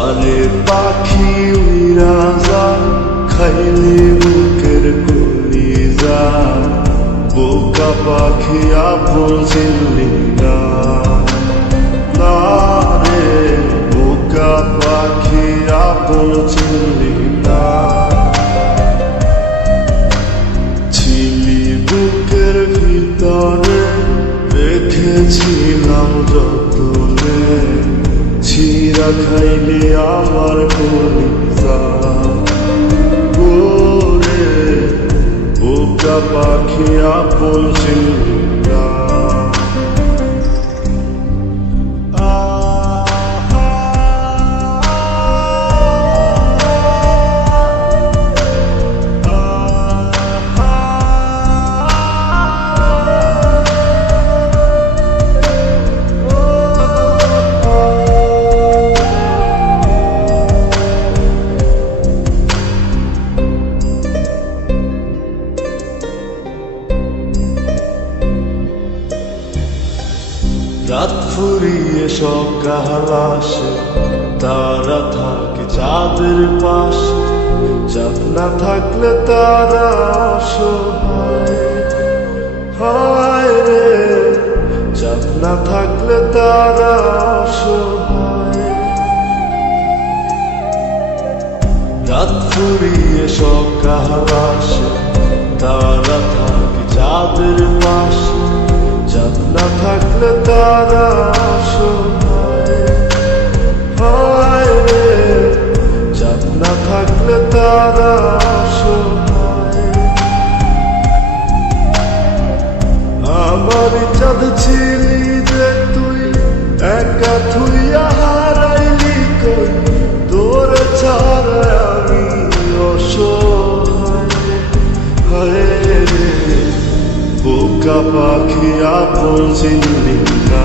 যারে পাখি উইরা যা খাইলি বুকের কলিজা বোকা পাখি আপন চিনলি না। রে, বোকা পাখি আপন চিনলি খাইলি আমার কলিজা ওরে বোকা পাখি আপন রাত ফুরিয়ে সকাল আসে, তারা থাকে চাঁদের পাশে। চাঁদ না থাকলে তারা অসহায়। হায় রে, চাঁদ না থাকলে তারা অসহায়। রাত ফুরিয়ে সকাল আসে, তারা থাকে চাঁদের পাশে। চাঁদ না থাকলে তারা অসহায় পাখি আপন চিনলি না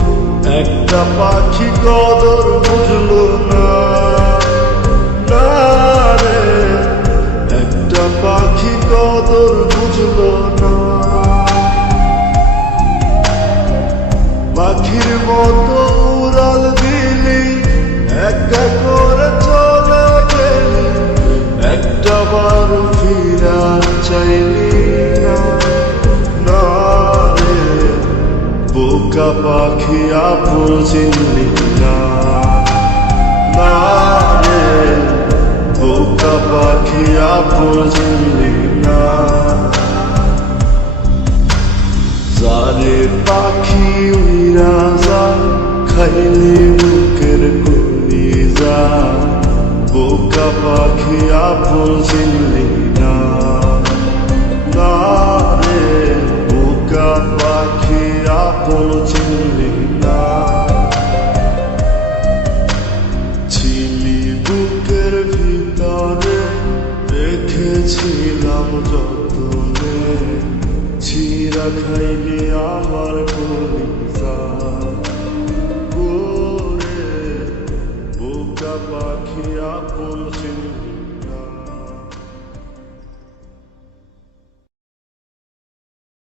একটা পাখি কদর বুঝলো না। রে, একটা পাখি কদর বুঝলো না। পাখির মতো উড়াল দিলি, একটা করে চলে গেলি, একটা বার ফিরা চাইলি। বোকা পাখি আপন চিনলি না। রে বোকা পাখি আপন চিনলি না। যারে পাখি উইরা যা খাইলি বুকের কলিজা বোকা পাখি আপন চিনলি যতনে ছিরা খাইলে আমার কলিজা। বোকা পাখি আপন